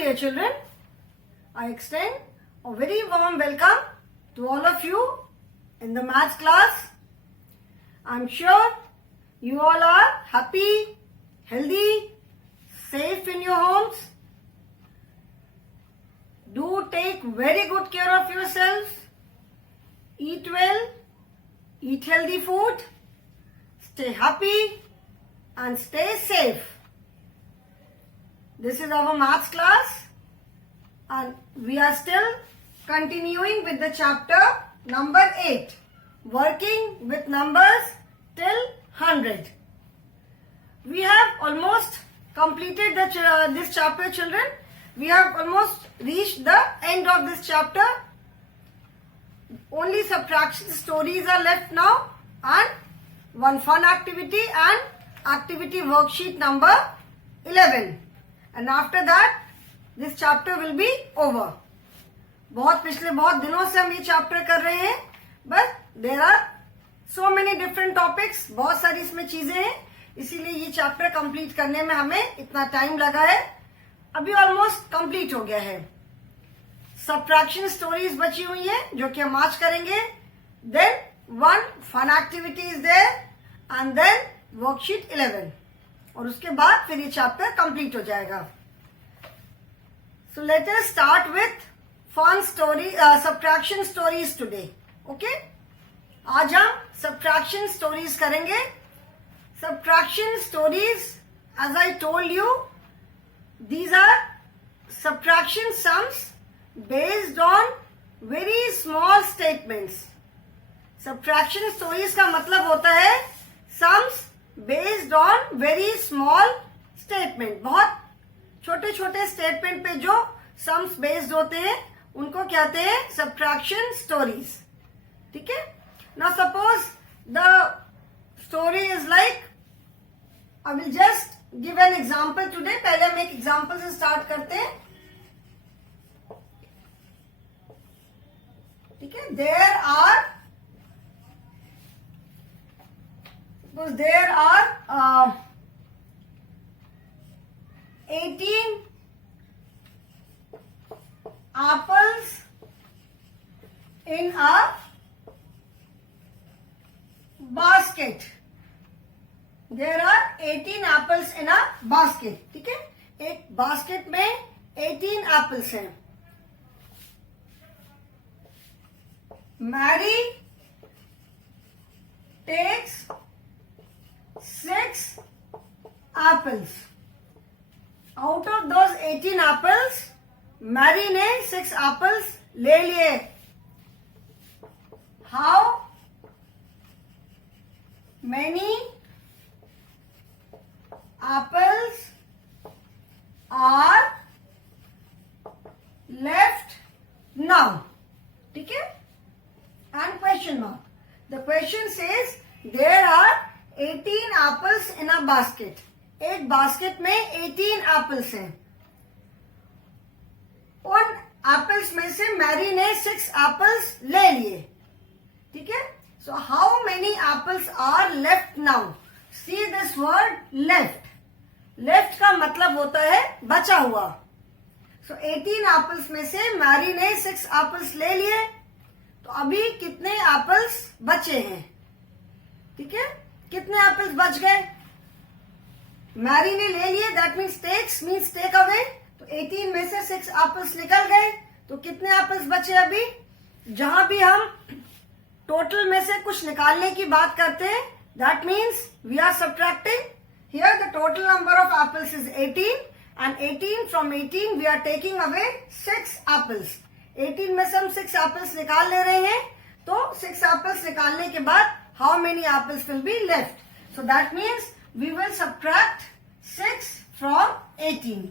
dear children. I extend a very warm welcome to all of you in the maths class. I'm sure you all are happy, healthy, safe in your homes. Do take very good care of yourselves. Eat well, eat healthy food, stay happy and stay safe. This is our maths class and we are still continuing with the chapter number 8, working with numbers till 100. We have almost completed this chapter, children. We have almost reached the end of this chapter. Only subtraction stories are left now and one fun activity and activity worksheet number 11. And after that, this chapter will be over. पिछले बहुत दिनों से हम ये chapter कर रहे हैं, but there are so many different topics, बहुत सारी इसमें चीजें हैं, इसीलिए ये चैप्टर कंप्लीट करने में हमें इतना टाइम लगा है. अभी ऑलमोस्ट कंप्लीट हो गया है. सब्ट्रैक्शन स्टोरीज बची हुई है जो कि हम आज करेंगे. Then one fun activity is there and then worksheet 11 और उसके बाद फिर ये चैप्टर कंप्लीट हो जाएगा. So let us start with fun story subtraction stories today. Okay, आज हम सब्ट्रैक्शन स्टोरीज करेंगे. Subtraction stories, as I told you, these are subtraction sums based on very small statements. Subtraction stories का मतलब होता है sums based on very small statement. बहुत छोटे छोटे स्टेटमेंट पे जो sums based होते हैं उनको कहते हैं subtraction stories. ठीक है. Now suppose the story is like, I will just give an example today. पहले हम एक एग्जाम्पल से स्टार्ट करते हैं. ठीक है. there are 18 apples in a basket. There are 18 apples in a basket. ठीक है. एक बास्केट में 18 एप्पल्स हैं. Mary takes 6 apples. Out of those 18 apples, Mary ने 6 apples ले लिए. How many apples are left now? ठीक है. And question mark. The question says there are 18 apples in a basket. एक बास्केट में 18 एप्पल्स हैं. उन एप्पल्स में से मैरी ने 6 एप्पल्स ले लिए. ठीक है. So how many apples are left now? See this word left. Left का मतलब होता है बचा हुआ. सो 18 एप्पल्स में से मैरी ने 6 एप्पल्स ले लिए. तो अभी कितने एप्पल्स बचे हैं? ठीक है. कितने एप्पल्स बच गए? मैरी ने ले लिए, that means takes means take away. तो 18 में से 6 एप्पल्स निकल गए. तो कितने एप्पल्स बचे अभी? जहां भी हम टोटल में से कुछ निकालने की बात करते हैं, that means we are subtracting. Here the total number of apples is 18 and 18 from 18 we are taking away 6 apples. 18 में से हम 6 apples निकाल ले रहे हैं. तो 6 apples निकालने के बाद how many apples will be left? So that means we will subtract 6 from 18.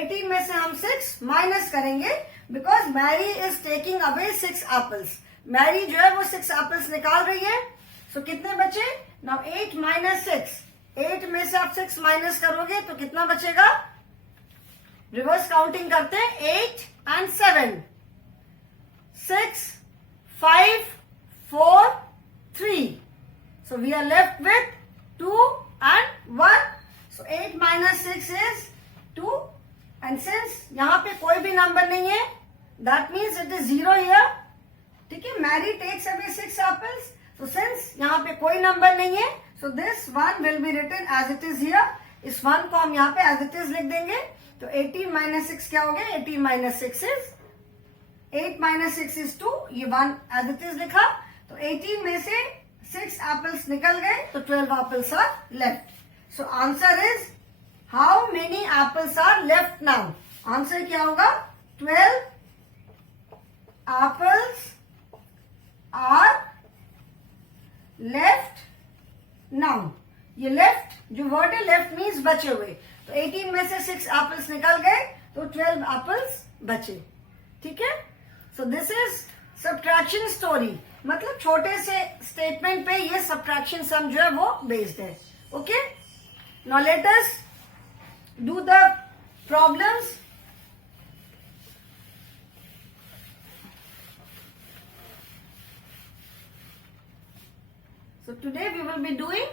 18 में से हम 6 माइनस करेंगे because Mary is taking away 6 apples. Mary जो है वो 6 apples निकाल रही है. So कितने बचे? Now 8 minus 6. 8 में से आप 6 माइनस करोगे तो कितना बचेगा? रिवर्स काउंटिंग करते हैं. 8 and 7. 6, 5, 4, 3. So we are left with 2 and 1. So 8 minus 6 is 2 and since यहाँ पे कोई भी नंबर नहीं है, that means it is 0 here. ठीक है, Mary takes away 6 apples. So since यहाँ पे कोई नंबर नहीं है, so this one will be written as it is here. इस वन को हम यहाँ पे एज इट इज लिख देंगे. तो 18 माइनस 6 क्या हो गया? 18 माइनस 6 इज 8 माइनस 6 इज 2. ये वन एज इट इज लिखा. तो 18 में से 6 एप्पल्स निकल गए, तो 12 apples are left. So answer is how many apples are left now. Answer क्या होगा? 12 एप्पल्स आर लेफ्ट नाउ. ये लेफ्ट जो वर्ड है, लेफ्ट मीन्स बचे हुए. तो 18 में से 6 एप्पल्स निकल गए, तो 12 एप्पल्स बचे. ठीक है. So this is subtraction story. मतलब छोटे से स्टेटमेंट पे ये सब्ट्रैक्शन सम जो है वो बेस्ड है. Okay, now let us do the problems. So today we will be doing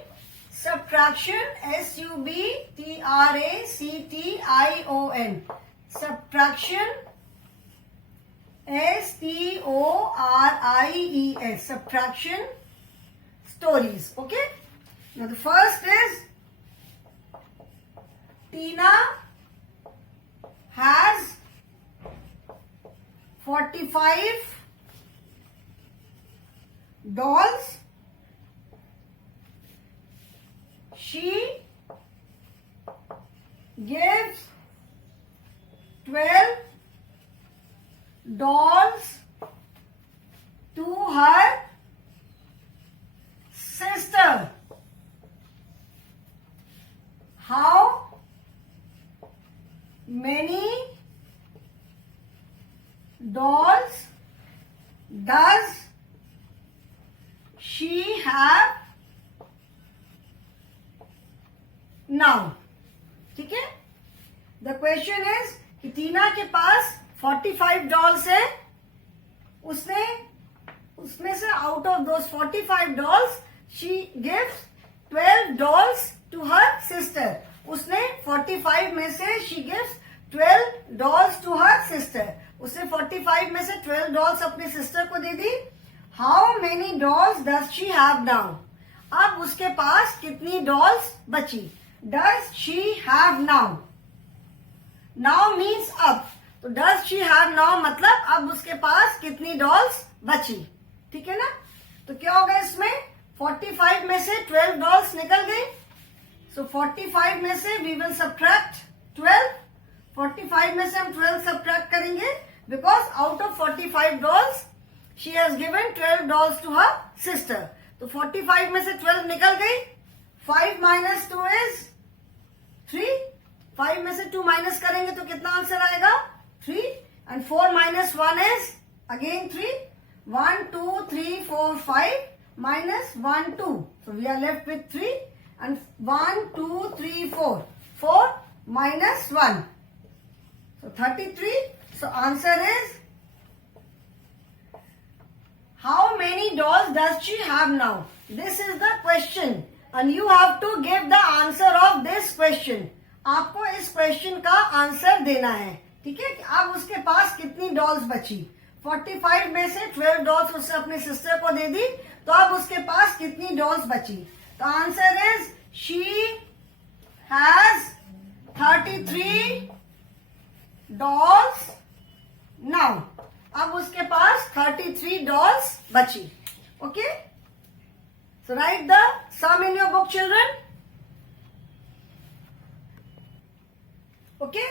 subtraction, subtraction. Subtraction, stories. Subtraction stories. Okay. Now the first is Tina has 45 dolls. She gives 12 dolls to her sister. How many dolls does she have now? ठीक है. The question is कि टीना के पास 45 dolls है. उसमें से out of those 45 dolls she gives 12 dolls to her sister. उसने 45 में से she gives 12 dolls to her sister. उसने 45 में से 12 डॉल्स अपनी सिस्टर को दे दी. How many dolls does she have now? अब उसके पास कितनी डॉल्स बची? Does she have now? Now means अब. तो does she have now मतलब अब उसके पास कितनी डॉल्स बची. ठीक है ना. तो क्या होगा इसमें? 45 में से 12 डॉल्स निकल गई. सो 45 में से we will subtract 12. 45 में से हम 12 subtract करेंगे because out of 45 dolls she has given 12 dolls to her sister. तो 45 में से 12 निकल गई. 5 minus 2 is 3. 5 में से 2 माइनस करेंगे तो कितना आंसर आएगा? 3. And 4 minus 1 is again 3. 1, 2, 3, 4, 5 minus 1, 2. So we are left with 3. And 1, 2, 3, 4. 4 minus 1. So 33. So answer is how many dolls does she have now? This is the question. And you have to give the answer of this question. आपको इस question का answer देना है. ठीक है. कि अब उसके पास कितनी डॉल्स बची? 45 में से 12 डॉल्स उसने अपने सिस्टर को दे दी, तो अब उसके पास कितनी डॉल्स बची? तो answer is she has 33 dolls now. अब उसके पास 33 डॉल्स बची. Okay. So write the sum in your book, children. Okay.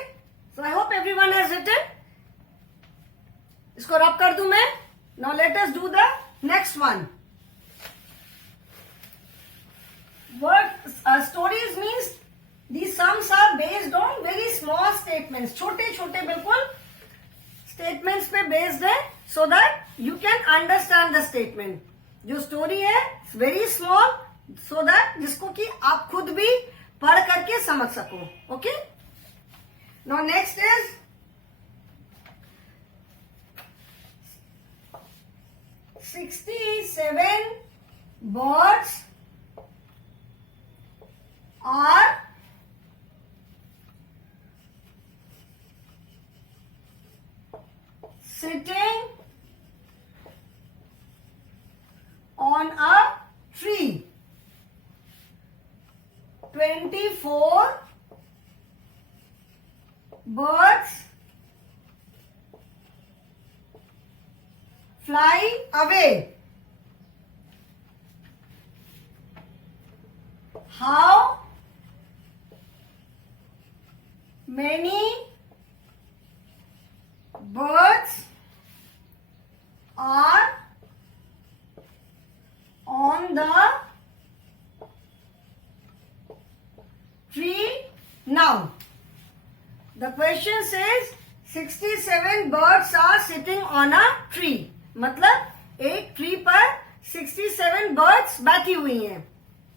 So I hope everyone has written. इसको रब कर दूं मैं. Now let us do the next one. Word stories means these sums are based on very small statements. छोटे छोटे बिल्कुल statements पे based है, so that you can understand the statement. जो स्टोरी है वेरी स्मॉल, सो दैट जिसको कि आप खुद भी पढ़ करके समझ सको. Okay. Now next is 67 birds are sitting on a tree. 24 birds fly away. How many birds are on the tree now? The question says 67 birds are sitting on a tree. मतलब एक ट्री पर 67 birds बैठी हुई हैं.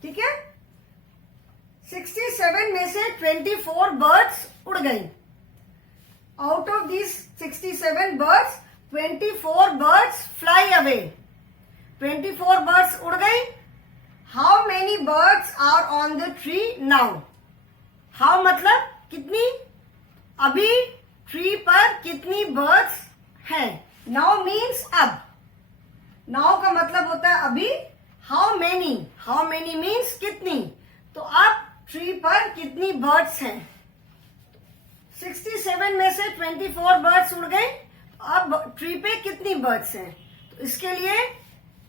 ठीक है. 67 में से 24 बर्ड्स उड़ गई. Out of this 67 birds 24 birds fly away. 24 birds उड़ गई. How many birds are on the tree now? How मतलब कितनी? अभी ट्री पर कितनी बर्ड्स हैं? नाउ मीन्स अब. नाउ का मतलब होता है अभी. How many, how many means कितनी. तो अब ट्री पर कितनी बर्ड्स हैं? 67 में से 24 बर्ड्स उड़ गए. अब ट्री पे कितनी बर्ड्स हैं? तो इसके लिए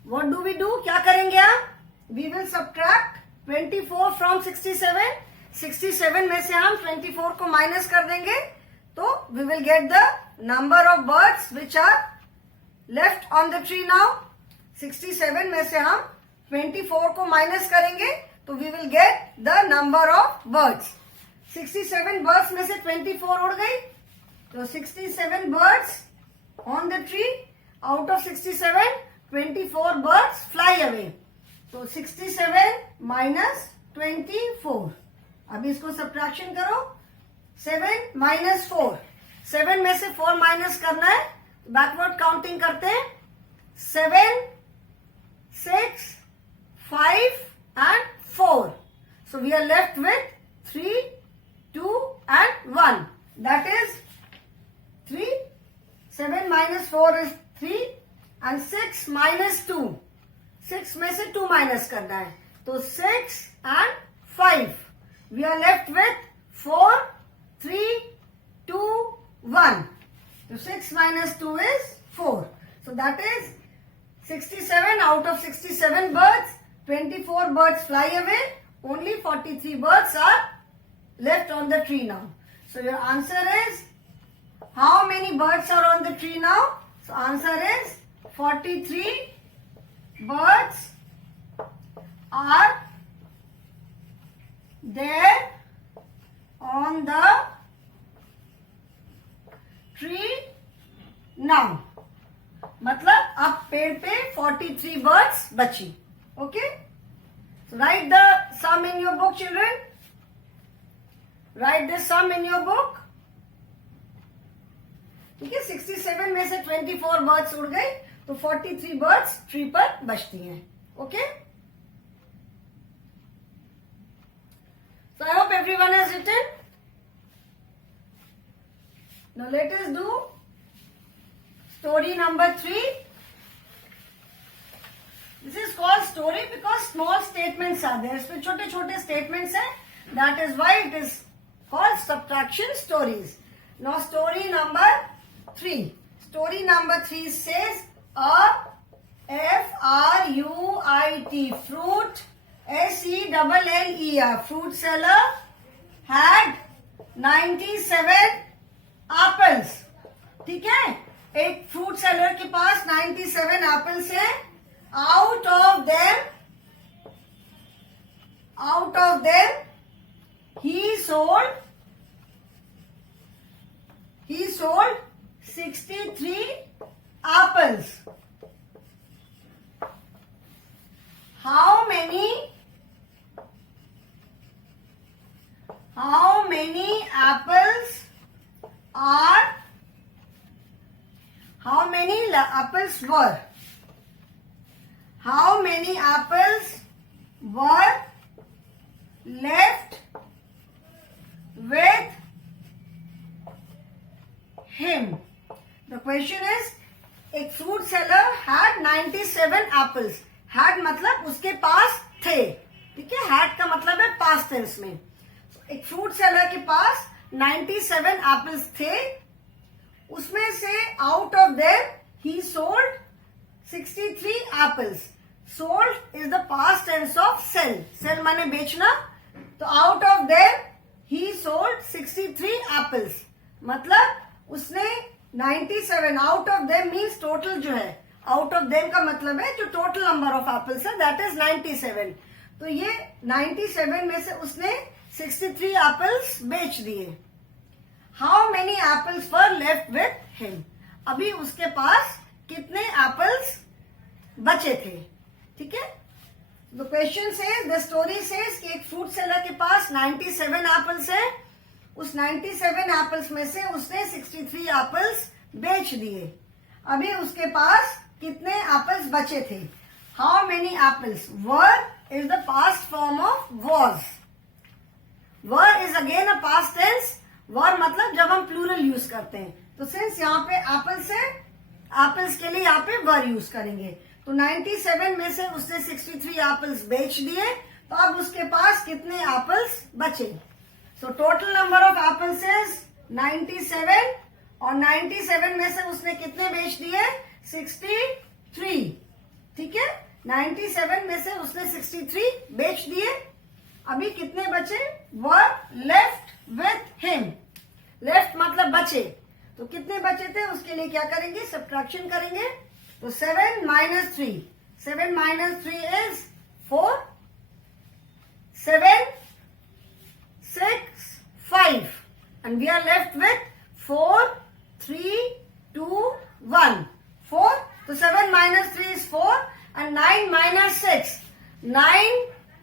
व्हाट डू वी डू? क्या करेंगे आप? We will subtract 24 from 67. 67 में से हम 24 को माइनस कर देंगे तो we will get the number of birds which are left on the tree now. 67 में से हम 24 को माइनस करेंगे तो we will get the number of birds. 67 birds में से 24 उड़ गई तो 67 birds on the tree. Out of 67 24 birds fly away. तो 67 माइनस 24. अभी इसको सब्ट्रैक्शन करो. 7 माइनस 4. 7 में से 4 माइनस करना है. बैकवर्ड काउंटिंग करते हैं. 7, 6, 5 and 4. So we are left with 3, 2 and 1. That is 3. 7 minus 4 is 3 and 6 minus 2. 6 में से 2 माइनस करना है तो 6 and 5. We are left with 4, 3, 2, 1. So 6 minus 2 is 4. So that is 67 out of 67 birds. 24 birds fly away. Only 43 birds are left on the tree now. So your answer is, how many birds are on the tree now? So answer is 43 birds are there on the tree now. मतलब अब पेड़ पे 43 birds बची. Okay? So write the sum in your book, children. Write the sum in your book. ठीक है. 67 में से 24 birds उड़ गई तो 43 birds ट्री पर बचती हैं. Okay? So I hope everyone has written. Now let us do story number 3. This is called story because small statements are there. इसमें छोटे छोटे statements हैं. That is why it is called subtraction stories. Now story number 3. Story number 3 says a fruit, fruit, seller, fruit seller had 97 apples. ठीक है. एक fruit seller के पास 97 apples हैं. Out of them he sold 63 apples. How many apples were? How many apples were left with him? The question is, एक fruit seller had 97 apples. Had मतलब उसके पास थे. ठीक है, हैड का मतलब है पास्ट टेंस में. एक फ्रूट सेलर के पास 97 एप्पल्स थे. उसमें से out of them he sold 63 apples. Sold is the past tense of sell. Sell माने बेचना. तो out of them he sold 63 apples. मतलब उसने 97, out of them means total जो है, आउट ऑफ देम का मतलब है जो टोटल नंबर ऑफ एप्पल्स है, दैट इज 97. तो ये 97 में से उसने 63 एप्पल्स बेच दिए. How many apples were left with him. अभी उसके पास कितने एप्पल्स बचे थे. ठीक है, the question says, the story says कि एक फ्रूट सेलर के पास 97 एप्पल्स है. उस 97 एप्पल्स में से उसने 63 एप्पल्स बेच दिए. अभी उसके पास कितने एप्पल्स बचे थे. How many apples. Were is the past form of was. Were is again a past tense. Were मतलब जब हम प्लूरल यूज करते हैं. तो सिंस यहाँ पे एप्पल्स है, एप्पल्स के लिए यहाँ पे वर यूज करेंगे. तो 97 में से उसने 63 एप्पल्स बेच दिए. तो अब उसके पास कितने एप्पल्स बचे. सो total number of apples is 97 और 97 में से उसने कितने बेच दिए, 63. ठीक है, 97 में से उसने 63 बेच दिए. अभी कितने बचे, वर लेफ्ट विथ हिम. लेफ्ट मतलब बचे. तो कितने बचे थे उसके लिए क्या करेंगे, सब्ट्रैक्शन करेंगे. तो 7 minus 3. 7 minus 3 is 4. 7, 6, 5. And we are left with 4, 3, 2, 1. 4. So 7 minus 3 is 4. And 9 minus 6. 9,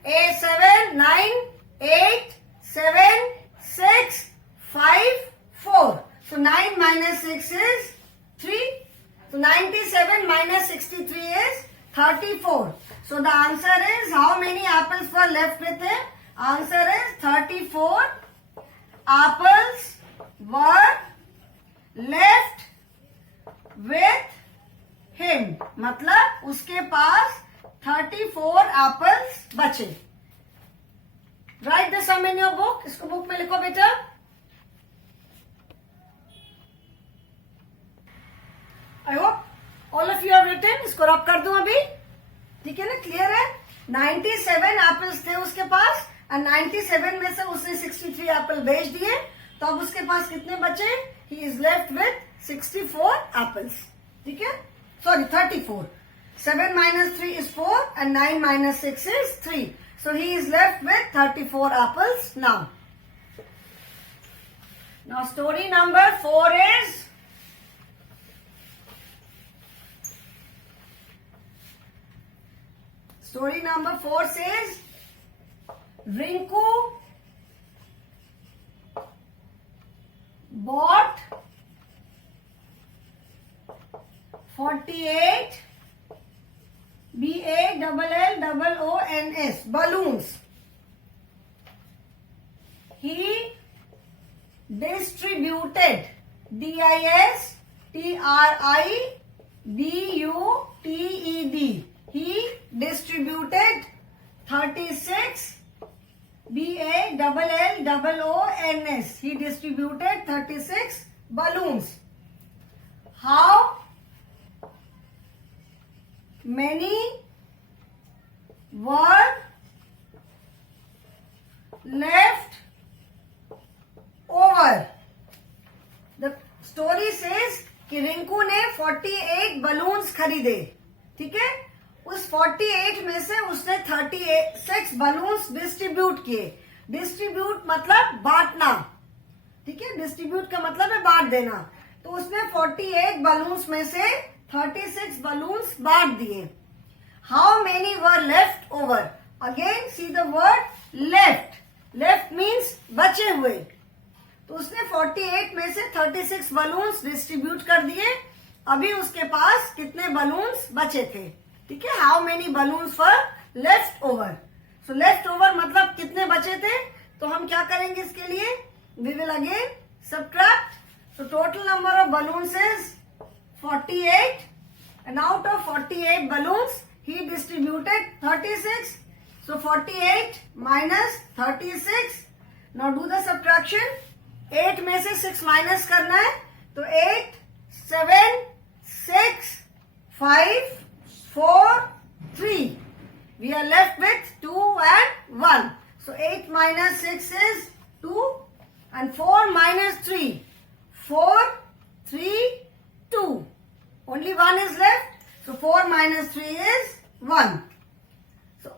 7, 9, 8, 7, 6, 5, 4. So 9 minus 6 is 3. So 97 minus 63 is 34. So the answer is, how many apples were left with him? Answer is 34 apples were left with him. मतलब उसके पास 34 apples बचे. Write the sum in your book. इसको book में लिखो बेटा. I hope all of you have written. इसको रब कर दूं अभी. ठीक है ना, क्लियर है. 97 एप्पल्स थे उसके पास और 97 में से उसने 63 एप्पल बेच दिए. तो अब उसके पास कितने बचे, he is left with 64 apples. ठीक है, sorry 34. 7 minus 3 is 4 and 9 minus 6 is 3. So he is left with 34 apples now. Now story number 4 is, story number 4 says, Rinku bought 48 BALLOONS balloons. He distributed DISTRIBUTED. He distributed 36 BALLOONS. He distributed 36 balloons. How many were left over? The story says कि रिंकू ने 48 balloons खरीदे. ठीक है, उस 48 में से उसने 36 balloons distribute किए. डिस्ट्रीब्यूट मतलब बांटना. ठीक है, डिस्ट्रीब्यूट का मतलब है बांट देना. तो उसने 48 बलून्स में से 36 बलून्स बांट दिए. How many were left over. Again see the word left. Left means बचे हुए. तो उसने 48 में से 36 बलून्स डिस्ट्रीब्यूट कर दिए. अभी उसके पास कितने बलून्स बचे थे. ठीक है, how many balloons were left over. So left over मतलब कितने बचे थे. तो हम क्या करेंगे इसके लिए, we will again subtract. So total number of balloons is 48, and out of 48 balloons, he distributed 36. So 48 minus 36. Now do the subtraction. 8 में से 6 minus करना है, तो 8, 7, 6, 5, 4, 3. We are left with 2 and 1. So 8 minus 6 is 2 and 4 minus 3. 4, 3, 2. Only 1 is left. So 4 minus 3 is 1. So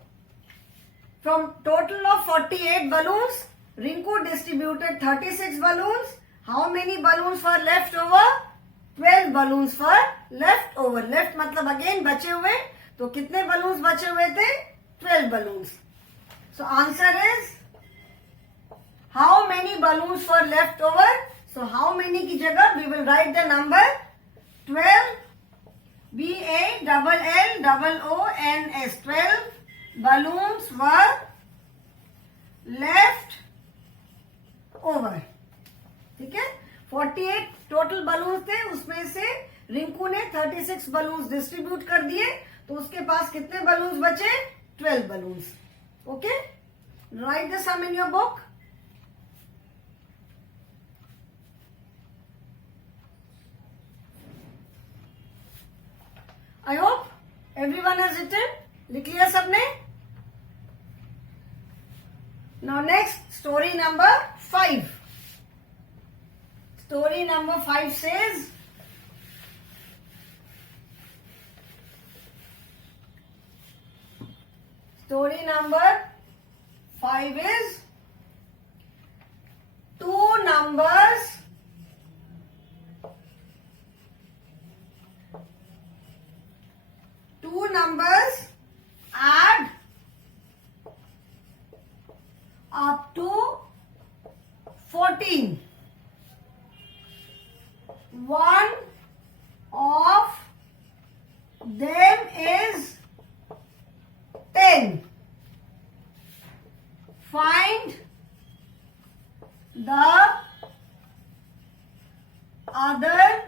from total of 48 balloons, Rinku distributed 36 balloons. How many balloons were left over? 12 balloons were left over. Left मतलब again बचे हुए. तो कितने balloons बचे हुए थे? 12 balloons. So answer is how many balloons were left over? So how many की जगह we will write the number 12. BALLLOONS 12 balloons were left over. ठीक है, 48 टोटल balloons थे, उसमें से रिंकू ने 36 balloons डिस्ट्रीब्यूट कर दिए, तो उसके पास कितने balloons बचे? 12 balloons. Okay, write the sum in your book. I hope everyone has written. लिख लिया सबने? Now next, story number 5. Story number 5 says, story number 5 is two numbers add up to 14. One of them is 10. Find the other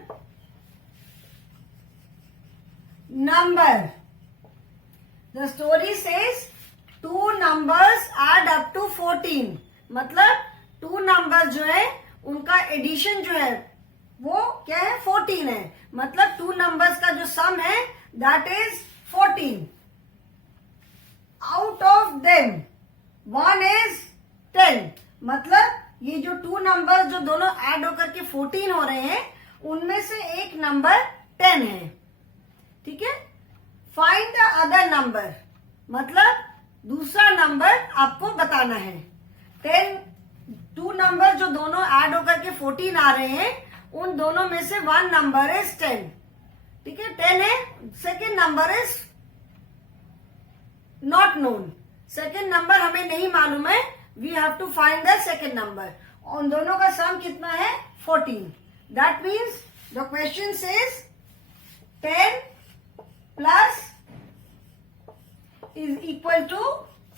number. The story says two numbers add up to 14. मतलब two numbers जो है उनका addition जो है वो क्या है? 14 है. मतलब two numbers का जो सम है that is 14. Out of them one is 10. मतलब ये जो two numbers जो दोनों ऐड होकर के 14 हो रहे हैं उनमें से एक नंबर 10 है. ठीक है, फाइंड द अदर नंबर मतलब दूसरा नंबर आपको बताना है. 10 टू नंबर जो दोनों ऐड होकर के 14 आ रहे हैं उन दोनों में से वन नंबर इज 10. ठीक है, 10 है. Second number is not known. Second number हमें नहीं मालूम है. We have to find the second number. उन दोनों का सम कितना है? 14. That means the question says 10 plus is equal to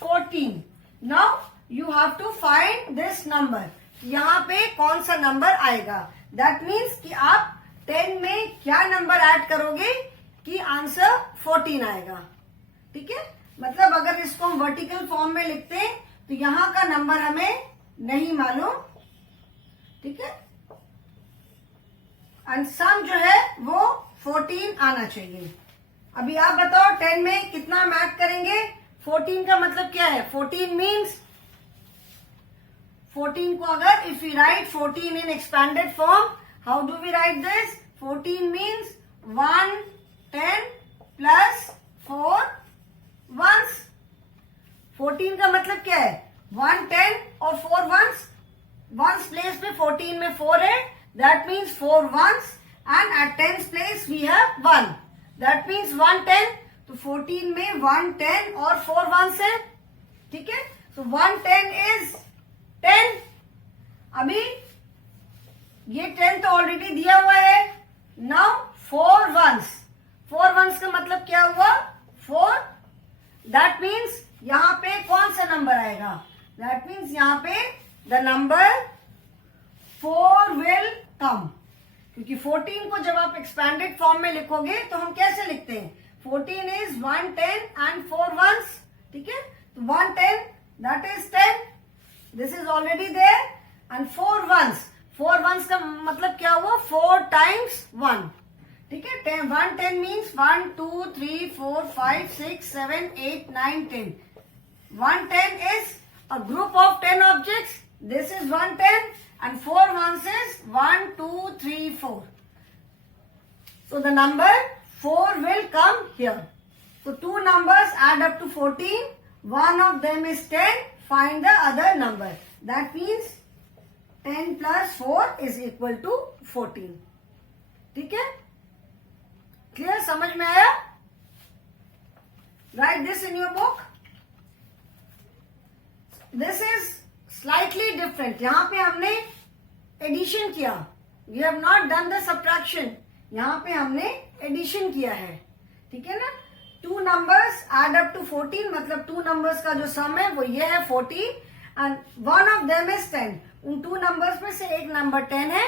14. Now you have to find this number. यहाँ पे कौन सा नंबर आएगा? That means कि आप 10 में क्या नंबर ऐड करोगे कि आंसर 14 आएगा. ठीक है, मतलब अगर इसको हम वर्टिकल फॉर्म में लिखते हैं तो यहाँ का नंबर हमें नहीं मालूम. ठीक है, एंड सम जो है वो 14 आना चाहिए. अभी आप बताओ 10 में कितना हम ऐड करेंगे? 14 का मतलब क्या है? 14 मीन्स 14 को अगर if we write 14 in expanded form, how do we write this? 14 means 1 10 plus 4 ones. 14 का मतलब क्या है? 1 10 और 4 वंस. वंस प्लेस में 14 में 4 है, that means 4 ones, and at 10th place we have 1. That means 1 10. तो 14 में 1 10 और 4 वंस है. ठीक है, सो 1 10 इज 10. अभी ये 10 तो ऑलरेडी दिया हुआ है. Now 4 once. 4 वंस का मतलब क्या हुआ? 4. दैट मीन्स यहां पे कौन सा नंबर आएगा? दैट मीन्स यहां पे द नंबर 4 विल कम. क्योंकि 14 को जब आप एक्सपैंडेड फॉर्म में लिखोगे तो हम कैसे लिखते हैं, 14 इज 1 10 एंड 4 ones, ठीक है, तो 1 10 that is 10, this is already there, and 4 ones, 4 ones का मतलब क्या हुआ, 4 times 1, ठीक है, 1 10 means 1 2 3 4 5 6 7 8 9 10, 1 10 is a group of 10 objects, this is 1 10 and 4 ones is 1 2 3 4. So the number 4 will come here. So two numbers add up to 14, one of them is 10, find the other number. That means 10 plus 4 is equal to 14. ठीक है, clear, समझ में आया? Write this in your book. This is slightly different. यहां पे हमने addition किया, we have not done the subtraction. यहां पे हमने एडिशन किया है, ठीक है ना, two numbers add up to 14, मतलब टू नंबर्स का जो सम है वो ये है 14 and one of them is 10. उन टू नंबर्स में से एक नंबर 10 है,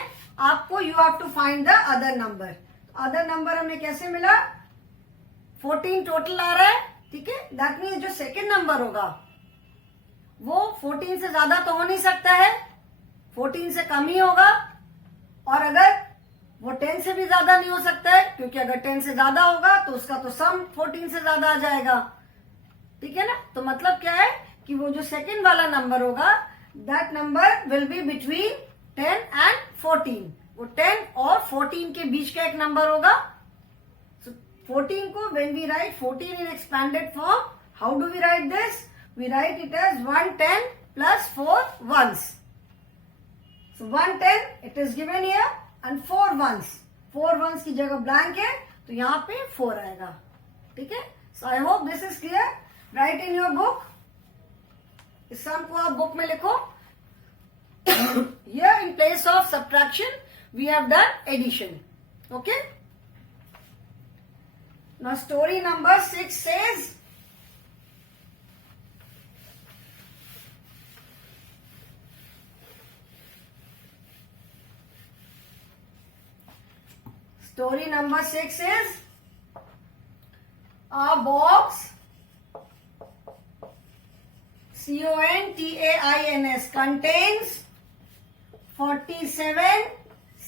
आपको you have to find the other number. Other number हमें कैसे मिला, 14 टोटल आ रहा है, ठीक है, दैट मीन्स जो सेकेंड नंबर होगा वो 14 से ज्यादा तो हो नहीं सकता है, 14 से कम ही होगा, और अगर वो 10 से भी ज्यादा नहीं हो सकता है, क्योंकि अगर 10 से ज्यादा होगा तो उसका तो सम 14 से ज्यादा आ जाएगा, ठीक है ना. तो मतलब क्या है कि वो जो सेकंड वाला नंबर होगा that number will be between 10 and 14. वो 10 और 14 के बीच का एक नंबर होगा. So 14 को when we write 14 in expanded form, how do we write this? We write it as 110 plus 4 ones. So 110 it is given here and 4 ones. 4 ones की जगह blank है तो यहाँ पे 4 आएगा, ठीक है. So I hope this is clear. Write in your book. इस सम को आप बुक में लिखो. Here in place of subtraction we have done addition. Okay. Now story number 6 says, story number 6 is a box CONTAINS contains 47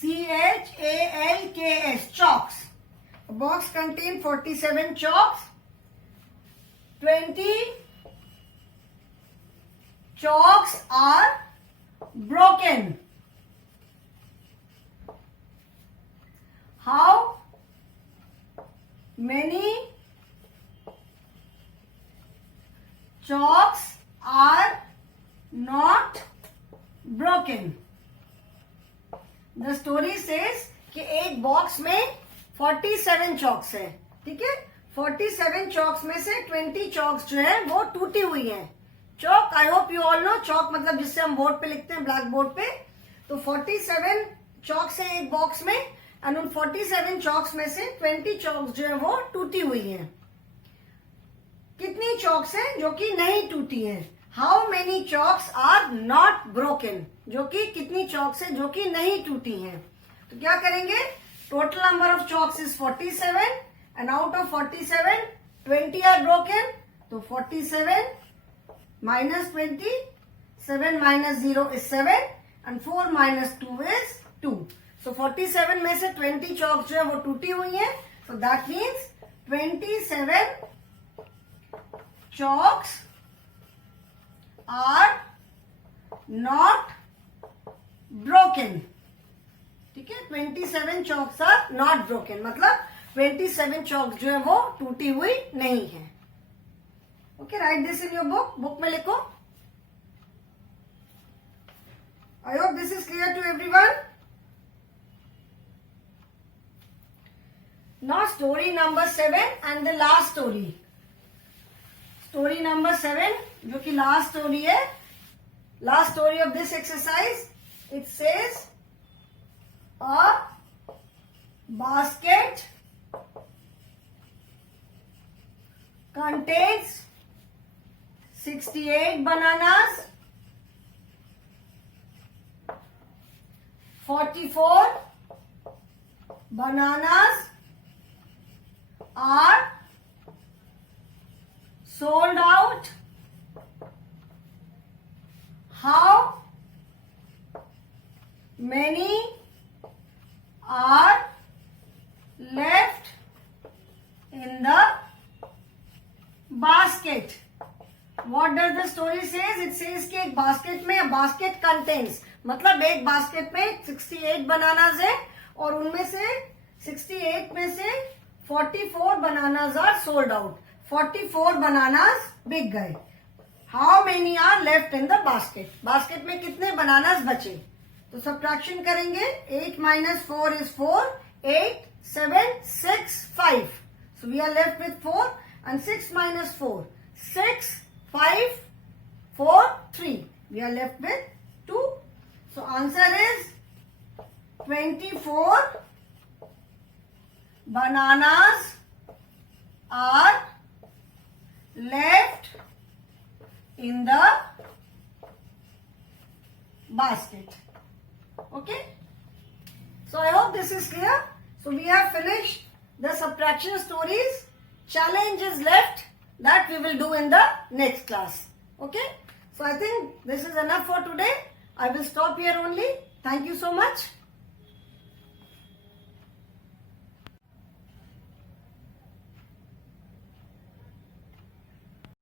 CHALKS chalks. A box contains 47 chalks. 20 chalks are broken. How many chalks are not broken? The story says कि एक box में 47 chalks है, ठीक है. 47 chalks में से 20 chalks जो है वो टूटी हुई हैं. Chalk, I hope you all know, chalk मतलब जिससे हम बोर्ड पे लिखते हैं, ब्लैक बोर्ड पे. तो 47 चॉक्स है एक बॉक्स में, एंड उन 47 चॉक्स में से 20 चॉक्स जो है वो टूटी हुई हैं. कितनी चॉक्स हैं जो कि नहीं टूटी हैं? How many chalks are not broken, जो कि कितनी चॉक्स है जो कि नहीं टूटी हैं. तो क्या करेंगे, total number of chalks is 47 and out of 47 20 are broken. तो 47 minus 20, 7 minus 0 is 7 and 4 minus 2 is 2. So 47 में से 20 चॉक्स जो है वो टूटी हुई है. So that means 27 chalks are not broken. ठीक है, 27 chalks are not broken, मतलब 27 chalks जो है वो टूटी हुई नहीं है. Okay, write this in your book. Book में लिखो. I hope this is clear to everyone. Now story number 7 and the last story. Story number 7 जो कि लास्ट स्टोरी है, last story of this exercise. It says a basket contains 68 bananas, 44 bananas are sold out. How many are left in the basket? What does the story says? It says कि एक basket में, a basket contains, मतलब एक basket में 68 bananas है और उनमें से 68 में से 44 bananas are sold out. 44 bananas बिक गए. How many are left in the basket? Basket में कितने bananas बचे? तो subtraction करेंगे. 8 minus 4 is 4. 8, 7, 6, 5. So we are left with 4 and 6 minus 4. 6, 5, 4, 3. We are left with 2. So answer is 24 bananas are left in the basket. Okay. So I hope this is clear. So we have finished the subtraction stories. Challenge is left that we will do in the next class. Okay. So I think this is enough for today. I will stop here only. Thank you so much.